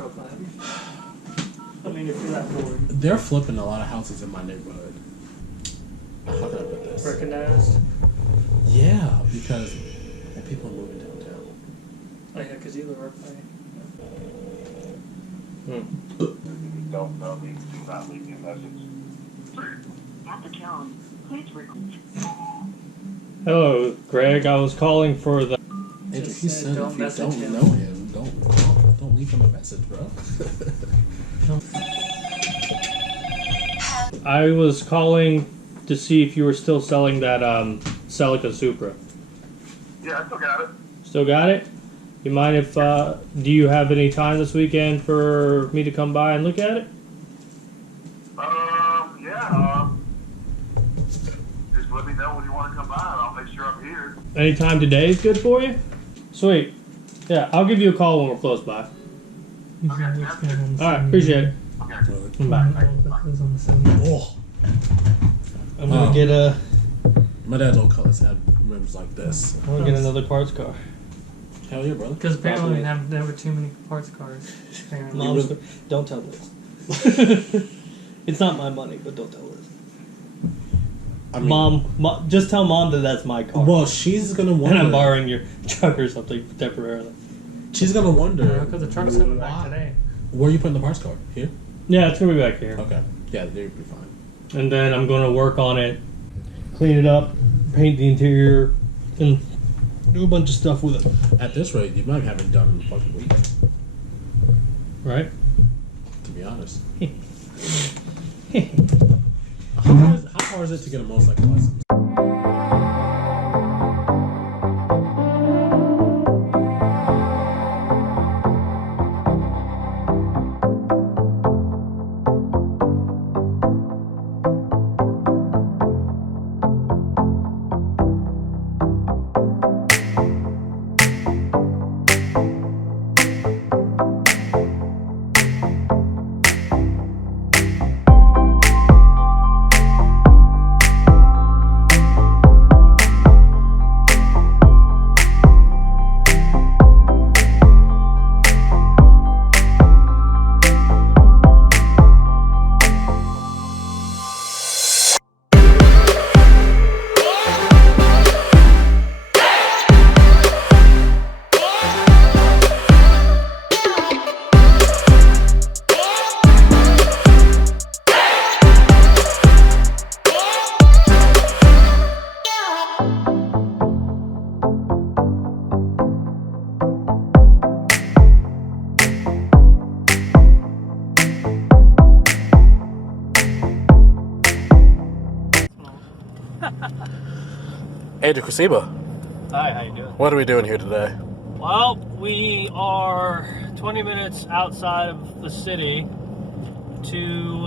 truck on it. I mean, if you're that bored. They're flipping a lot of houses in my neighborhood. How can I put this? Recognized? Yeah, because people are moving downtown. Oh, yeah, because you live right by. Don't know me. Do not leave me a message. At the tone, please record. Hello, Greg. I was calling for the. Andrew, Just he said said don't if you message don't him. know him, don't leave him a message, bro. I was calling to see if you were still selling that Celica Supra. Yeah, I still got it. Still got it? You mind if? Do you have any time this weekend for me to come by and look at it? Yeah. Just let me know when you want to come by, and I'll make sure I'm here. Any time today is good for you. Sweet. Yeah, I'll give you a call when we're close by. He's got what's going on the All right, appreciate it. Okay. Bye. What's on the 70. Oh, I'm gonna get a. my dad's old colors had rims like this. I'm gonna get another parts car. Hell yeah, brother. Because apparently we have never too many parts cars. Apparently. Mom's really- don't tell Liz. It's not my money, but don't tell Liz. I mean, Mom, just tell Mom that that's my car. Well, she's gonna and wonder. I'm borrowing your truck or something temporarily. She's gonna wonder. Because the truck's coming back today. Where are you putting the parts car? Here. Yeah, it's gonna be back here. Okay. Yeah, they'd be fine. And then I'm gonna work on it, clean it up, paint the interior, and do a bunch of stuff with it. At this rate, you might have it done in a fucking week. Right? To be honest. How hard is it to get a motorcycle license? Andrew Kusiba, Hi, how you doing? what are we doing here today? Well, we are 20 minutes outside of the city to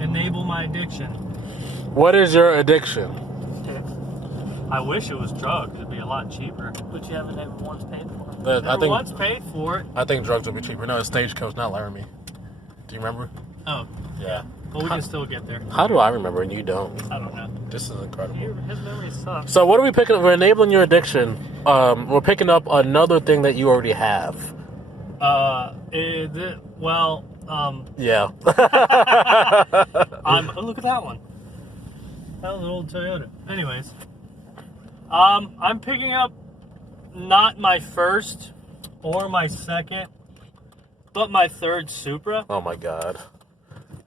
enable my addiction. What is your addiction? I wish it was drugs. It'd be a lot cheaper. But you haven't ever once paid for it. Never once paid for it. I think drugs would be cheaper. No, it's Stagecoach, not Laramie. Do you remember? Oh, Yeah. but we can still get there. How do I remember and you don't? I don't know. This is incredible. His memory sucks. So what are we picking up? We're enabling your addiction. We're picking up another thing that you already have. Yeah. Look at that one. That was an old Toyota. Anyways, I'm picking up not my first or my second, but my third Supra. Oh my God.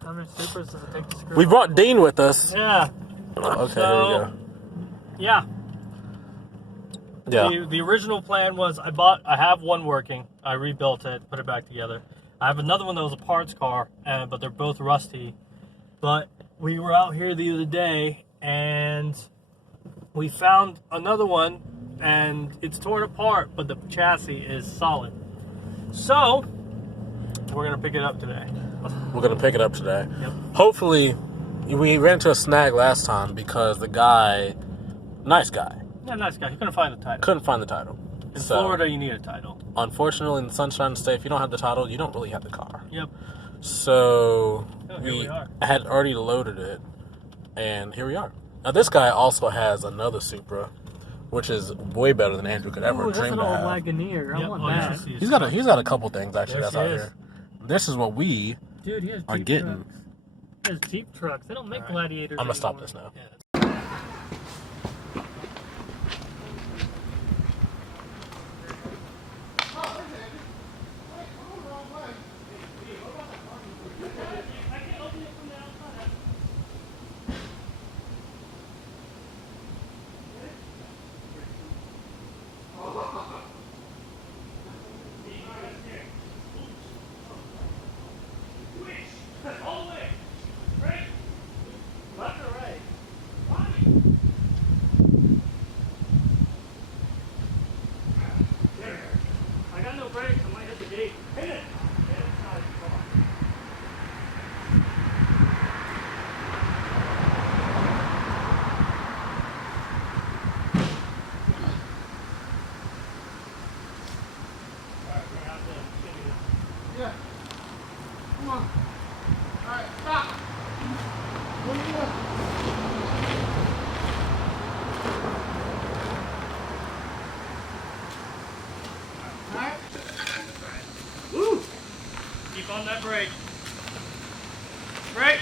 How many Supras does it take to screw We up? brought Dean with us. Yeah. Okay, So, yeah. here we go. Yeah. The original plan was I have one working. I rebuilt it, put it back together. I have another one that was a parts car, but they're both rusty. But we were out here the other day and we found another one and it's torn apart, but the chassis is solid. So we're gonna pick it up today. We're going to pick it up today. Yep. Hopefully, we ran into a snag last time because the guy, nice guy, Yeah, nice guy. He couldn't find the title. couldn't find the title. In So, Florida, you need a title. unfortunately, in the Sunshine State, if you don't have the title, you don't really have the car. Yep. So, Oh, here we are. had already loaded it, and here we are. Now, this guy also has another Supra, which is way better than Andrew could ever Ooh, that's dream an to old have. Wagoneer. I Yep. want Oh, you that. should see his He's got a couple things actually There that's she out is. here. This is what we Dude, he has are Jeep getting. trucks. He has Jeep trucks. They don't make Alright. Gladiators I'm gonna stop anymore. this now. Yeah. I got no brakes. I might hit the gate. Hit it. Yeah. Come on. All right, stop. What are you doing? All right. Woo! Keep on that brake. Brake.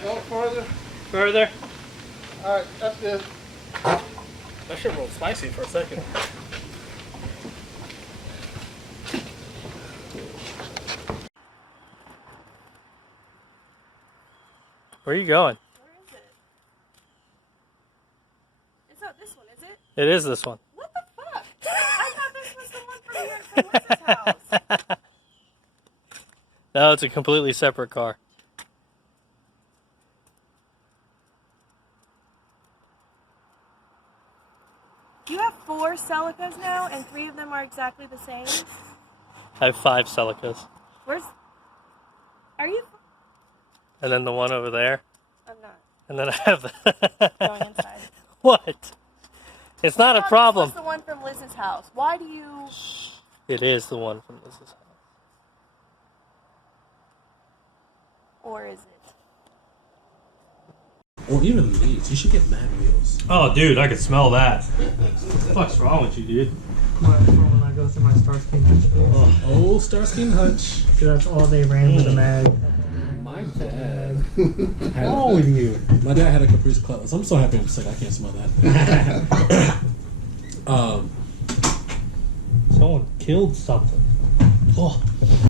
A little farther. Further. All right, that's good. That shit rolled spicy for a second. Where are you going? Where is it? It's not this one, is it? It is this one. What the fuck? I thought this was the one from Liz's house. No, it's a completely separate car. You have 4 Celicas now, and 3 of them are exactly the same? I have 5 Celicas. Where's... Are you... And then the one over there. I'm not And then I have the... going inside. What? It's not a problem. This was the one from Liz's house. Why do you... It is the one from Liz's house. Or is it? Or even these. You should get Mad Wheels. Oh, dude, I could smell that. What the fuck's wrong with you, dude? But for when I go through my Starsky and Hutch days. Old Starsky and Hutch. Because that's all they ran with the mag. My dad. What's wrong with you? My dad had a Caprice Cutlass. I'm so happy I'm sick. I can't smell that. Someone killed something. Oh.